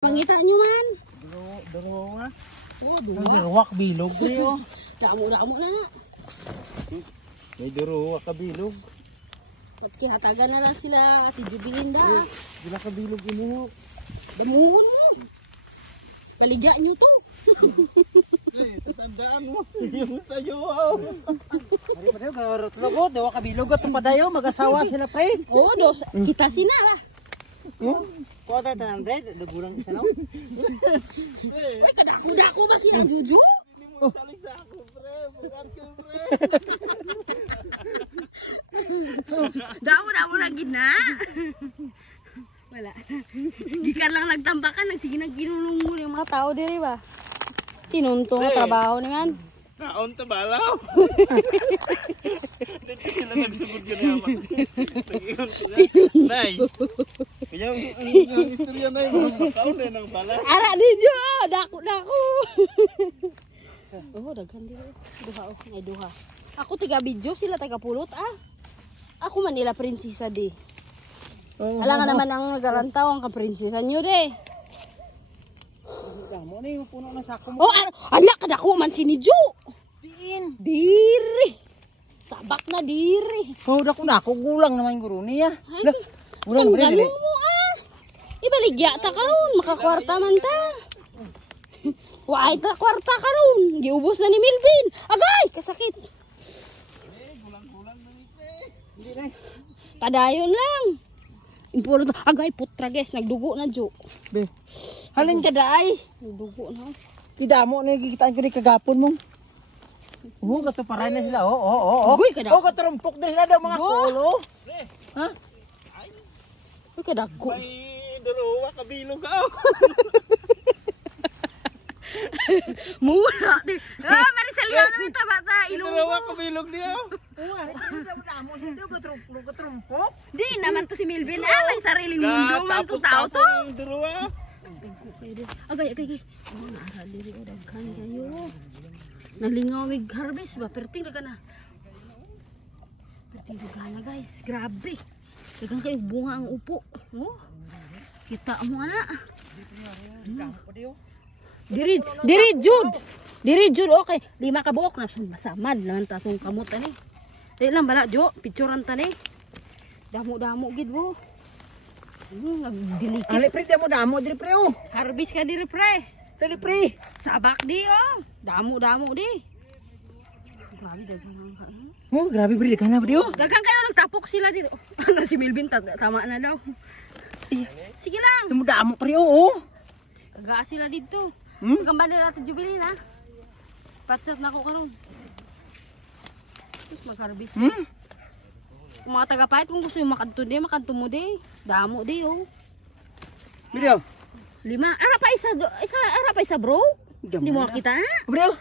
Pangita nyo man. Dalawa. Oo, May dua. dalawa kabilog niyo. Damo-damo na na. May dalawa kabilog. Pat kihatagan na lang sila Ate Jubilinda. Dila kabilog mo. Damuhon mo. Paligya nyo to. Tatandaan mo. Yung sa'yo. Hari pa daw, karot logo. Dalawa kabilog at padayo. Mag-asawa sila pre. Oo, dos. Kita sina ba? Kuha tayo tanang bread. Dagulang isa no? Ay, kadako-dako ba siya, Juju? Hindi mo saling sa ako pre. Bukan ko pre. Damo-damo lang gina. Wala. Gikan lang nagtambakan, nagsige nagginulungo yung mga tao diri ba? Tinuntong na trabaho naman. Naon ta balaw. Dito sila nagsugod ko naman. Nag-iwan sila. Nay. Kaya ang istorya na yung kaon na ng bala. Ara di jo, dako-dako. Oh, daghan diri. Duha oh, ay duha. Ako tiga video, sila taga pulot ah. Ako man nila prinsesa di. Alam nga naman ang nagalantaw ang kaprinsesa nyo de. Mo na yung puno na sako mo. Oh, anak kadako man si ni Jo. Diin. Diri. Sabak na diri. Oh, dako na ako gulang naman yung guro niya. Ay, Gulang tanggal dili. mo ah. Ibaligya ta karon, makakwarta man ta. Waay ta kwarta karon. Giubos na ni Melvin. Agay, kasakit. Hindi na. Padayon lang. Impuro to. Agay putra guys, nagdugo na Jo. Be. Halin ka daay. Nagdugo na. Idamo na gigitaan ko ni kagapon mo. Oh, katuparay na sila. Oh. Uy, kada. Oh, katurumpok na sila daw mga kulo. Ha? Uy, kadako. May dalawa kabilog ako. Mura. Ah, Maricel yan naman taba ta ilong. Dalawa kabilog niya. Oh, ari ka mo dito katurumpok. Di naman to si Melvin. Ah, may sariling mundo man to tao to. Dalawa. Agay. Oh, naara diri o daghan kayo. Nalingaw mig harvest ba? Perting daga na. Perting daga na guys. Grabe. Dagan kayo bunga ang upo. Oh. Kita mo ana. Diri Jud okay. 5 ka buok na masamad naman tatong kamot ani. Dili lang bala Jo, picturean ta ni. Damo-damo gid mo. Nagdilikit. Ali pre mo damo diri pre oh. Harvest ka diri pre. Dali pre. Sabak di oh. Damo-damo di. Grabe dagang ang kain. Oh, grabe pre kana pre oh. Dagang kayo nagtapok sila dito. Ano si Melvin tama na daw. Sige lang. Mo damo pre oh. Kaga sila dito. Hmm? Gambale natin Jubilin ha. Patsat na ko karon. Tapos mag-harvest. Kung mga taga-pahit kung gusto yung makanto mo di. Damo di oh. Video. 5. Ara pa isa bro. Hindi mo nakita ha? Bro.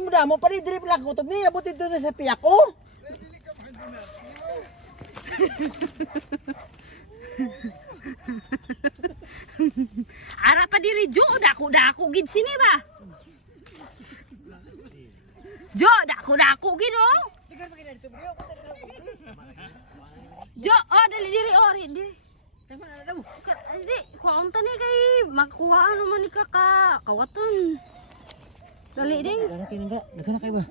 Mo damo pa diri pala kutob ni abot dito sa piyak ko. Ara pa diri Jo, dako gid sini ba? Jo, dako gid oh. Jo, oh diri diri. Tama na daw. Hindi, kuhaan ta ni kay makuha naman ni kaka kawatan. Dali din. Daghan kay ba?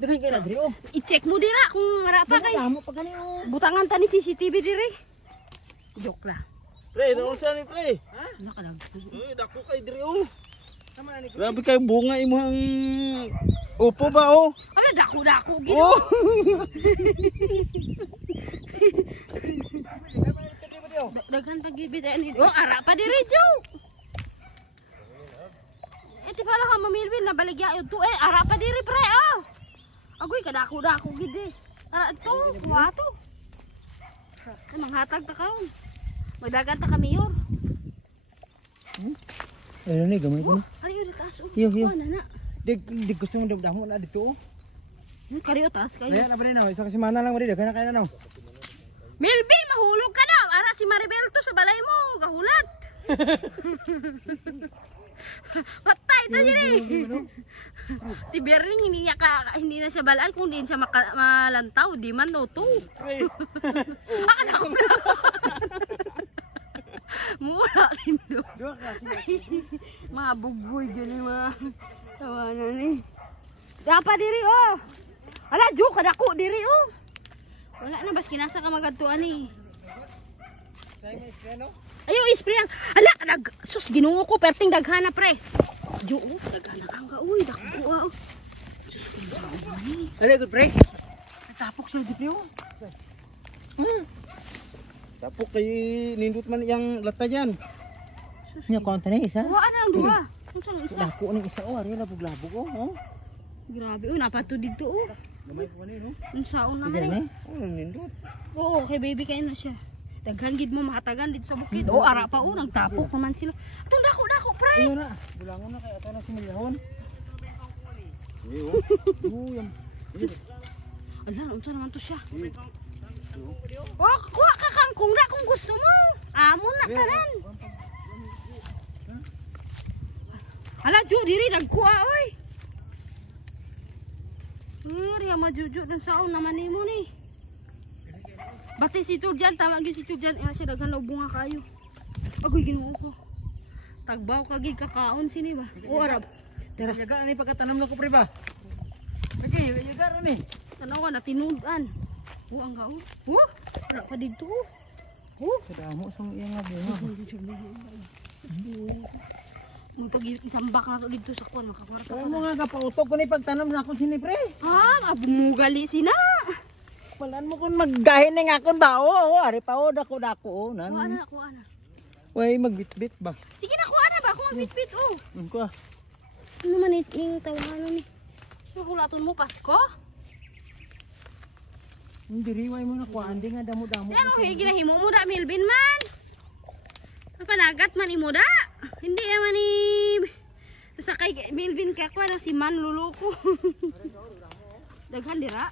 Daghan kay na diri oh. I-check mo dira kung ara pa kay. Damo pa gani oh. Butangan ta ni CCTV diri. Joke la. Pre, noon sa ni pre. Ha? Nakalag. Dako kay diri oh. Tama na ni. Grabe kay bunga imong upo ba oh. Ano dako gid. Oh. Daghan pa gid ni. Oh, ara pa diri Jo. Iti pala ka mamilwin na baligya yun to eh. Ara pa diri pre oh. Agoy kadako gid eh. Ara to, kuha to. Manghatag ta karon. Magdagan ta kami yor. Ayun ni gamay ko. Ayo di taas oh. Yo. Nana. Dig gusto mo damo na dito oh. Kariyo taas kayo. Ayan na ba rin oh. Isa kasi mana lang ba rin. Daghan na kayo na no. Melvin, mahulog ka daw. Ara si Maribel to sa balay mo. Gahulat. Patay to diri. Si Bering hindi na siya balaan kung hindi siya malantaw. Di man no to. Ako na. Mura lindo. Dua kasi. Mga bugoy dyan yung mga tawanan eh. Dapat diri oh. Ala, Jo, kadako diri oh. Wala na, bas kinasa ka magadtuan eh. Ayaw, ispray ang. Ala, sus, ginungo ko, perting daghana pre. Jo, oh, daghana ang ka, uy, dakbo ah. Oh. Sus, kinasa ni. Dali, good break. Tapok sa di priyo. Tapok kay nindot man yang lata dyan. Nya konta na isa. Wala na ang duha. Ano sa isa? Dako ning isa oh, ari labog-labog oh. Grabe, oh, napato dito oh. Gamay pa ni no. Ang saon na Diyan man eh. Oh, nindot. Oo, kay baby kayo na siya. Daghan gid mo makatagan dito sa bukid. Oh, ara pa oh, nagtapok naman sila. Atong dako-dako, pre. Ayun na. Bulangon na kay ato na similahon. Iyo. Uyam. Ala, unsa naman to siya? Oh, kuha ka kangkong na kung gusto mo. Amon na tanan. Ala, Jo, diri nagkuha oy. Riya majuju dan saon naman nimo ni. Bati si Turjan, tama gyud si Turjan, ina siya daghan og bunga kayo. Agoy Ginoo ko. Tagbaw ka gid kakaon sini ba? O arab. Tara. Yaga ni pagkatanom na ko pre ba. Lagi, yaga ni. Tanawa na tinudan. O ang gao. Oh, wala pa dito. Oh, Kadamo sang iyang nga bunga. mo pag isambak na to dito sa kuan makakwarta. Kaya mo nga kapautok ko ni pagtanom na akong sini pre. Ah, abumugali sina. Walaan mo kung maggahin ng akon ba? Oo, ari pa o, dako-dako o. Kuha na, kuha na. Way, magbitbit ba? Sige na, kuha na ba? Kung magbitbit, oh. Ko Ano man yung tawanan ni? Sukulaton mo, Pasko? hindi riway mo na kuhaan di nga damo-damo. Ano, ginahimo mo da, Melvin man. Panagat man imo da. Hindi naman ni... Sakay Melvin ka ko, si Man luluko. Daghan dira.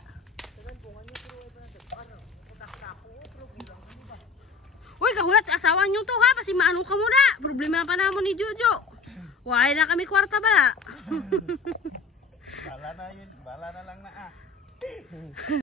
Uy, kahulat asawa niyo to ha, kasi maano ka mo da. Problema pa namon ni Jojo. Wala na kami kwarta ba? Bala na yun, bala na lang na ah.